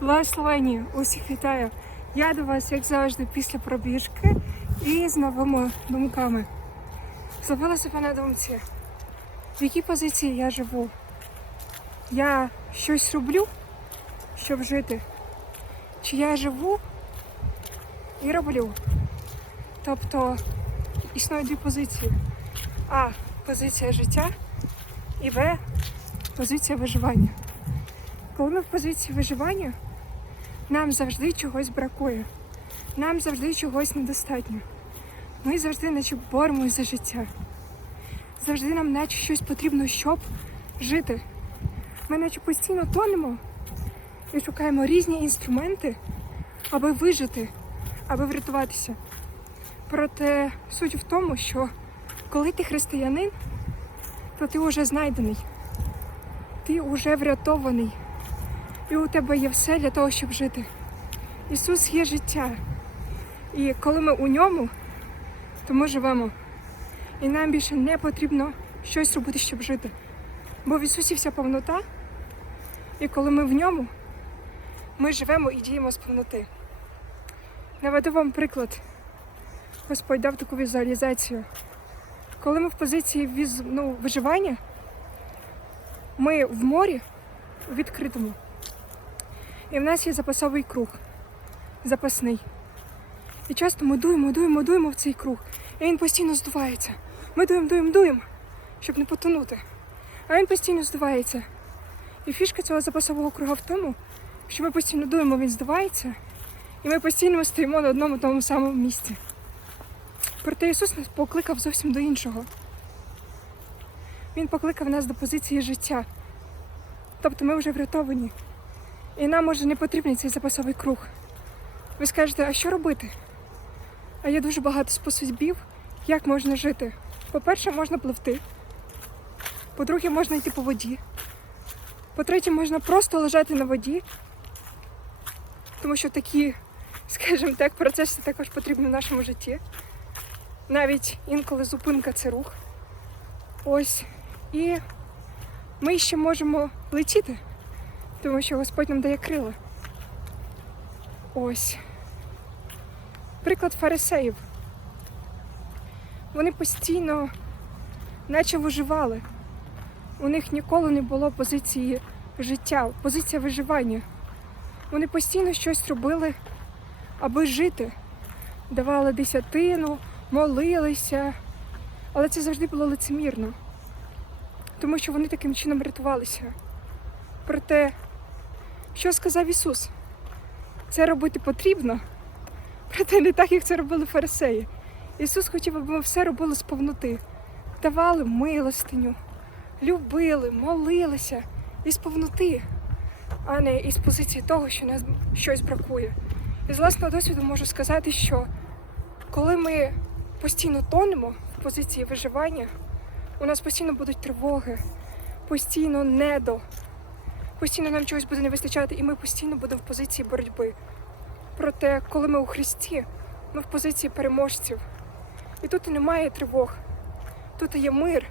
Благословені, усіх вітаю. Я до вас, як завжди, після пробіжки і з новими думками. Зловила себе на думці, в якій позиції я живу. Я щось роблю, щоб жити. Чи я живу і роблю. Тобто існує дві позиції. А. Позиція життя і Б. Позиція виживання. Коли ми в позиції виживання, нам завжди чогось бракує. Нам завжди чогось недостатньо. Ми завжди наче боремось за життя. Завжди нам наче щось потрібно, щоб жити. Ми наче постійно тонемо і шукаємо різні інструменти, аби вижити, аби врятуватися. Проте суть в тому, що коли ти християнин, то ти вже знайдений, ти вже врятований, і у тебе є все для того, щоб жити. Ісус є життя. І коли ми у ньому, то ми живемо. І нам більше не потрібно щось робити, щоб жити. Бо в Ісусі вся повнота, і коли ми в ньому, ми живемо і діємо з повноти. Наведу вам приклад. Господь дав таку візуалізацію. Коли ми в позиції віз... ну, виживання, ми в морі у відкритому. І в нас є запасовий круг, запасний. І часто ми дуємо, дуємо, дуємо в цей круг. І він постійно здувається. Ми дуємо, дуємо, дуємо, щоб не потонути. А він постійно здувається. І фішка цього запасового круга в тому, що ми постійно дуємо, він здувається, і ми постійно стоїмо на одному тому самому місці. Проте Ісус нас покликав зовсім до іншого. Він покликав нас до позиції життя. Тобто ми вже врятовані. І нам може не потрібний цей запасовий круг. Ви скажете, а що робити? А є дуже багато способів, як можна жити. По-перше, можна пливти. По-друге, можна йти по воді. По-третє, можна просто лежати на воді, тому що такі, скажімо так, процеси також потрібні в нашому житті. Навіть інколи зупинка це рух. Ось. І ми ще можемо летіти, тому що Господь нам дає крила. Ось. Приклад фарисеїв. Вони постійно наче виживали. У них ніколи не було позиції життя, позиція виживання. Вони постійно щось робили, аби жити. Давали десятину, молилися, але це завжди було лицемірно, тому що вони таким чином рятувалися. Проте, що сказав Ісус? Це робити потрібно, проте не так, як це робили фарисеї. Ісус хотів, аби ми все робили з повноти, давали милостиню, любили, молилися із повноти, а не із позиції того, що нас щось бракує. І з власного досвіду можу сказати, що коли ми постійно тонемо в позиції виживання, у нас постійно будуть тривоги, постійно недо, постійно нам чогось буде не вистачати, і ми постійно будемо в позиції боротьби. Проте, коли ми у Христі, ми в позиції переможців. І тут немає тривог, тут є мир,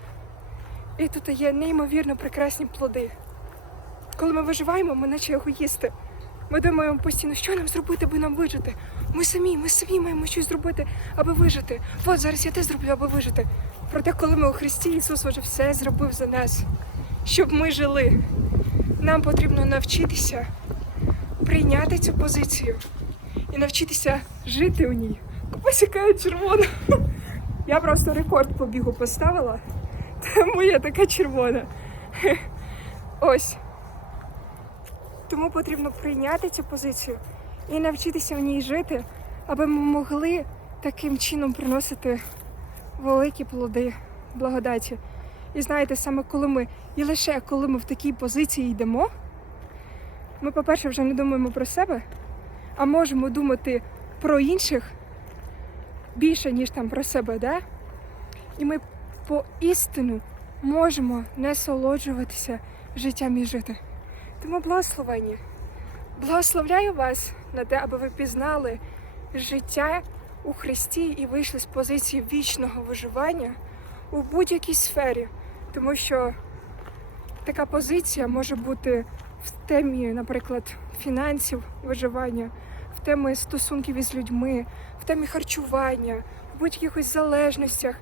і тут є неймовірно прекрасні плоди. Коли ми виживаємо, ми наче егоїсти. Ми думаємо постійно, що нам зробити, аби нам вижити. Ми самі, ми самі маємо щось зробити, аби вижити. От зараз я те зроблю, аби вижити. Проте, коли ми у Христі, Ісус вже все зробив за нас, щоб ми жили. Нам потрібно навчитися прийняти цю позицію і навчитися жити у ній. Я червона. Я просто рекорд по бігу поставила, тому я така червона. Ось. Тому потрібно прийняти цю позицію і навчитися в ній жити, аби ми могли таким чином приносити великі плоди благодаті. І знаєте, саме коли ми, і лише коли ми в такій позиції йдемо, ми, по-перше, вже не думаємо про себе, а можемо думати про інших більше, ніж там про себе, да? І ми по істину можемо насолоджуватися життям і жити. Тому благословені. Благословляю вас на те, аби ви пізнали життя у Христі і вийшли з позиції вічного виживання у будь-якій сфері, тому що така позиція може бути в темі, наприклад, фінансів виживання, в темі стосунків із людьми, в темі харчування, в будь-яких залежностях.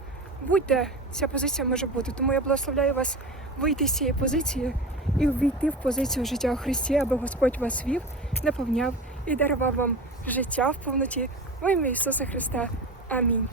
Будь-де ця позиція може бути. Тому я благословляю вас вийти з цієї позиції і увійти в позицію життя у Христі, аби Господь вас вів, наповняв і дарував вам життя в повноті. Во ім'я Ісуса Христа. Амінь.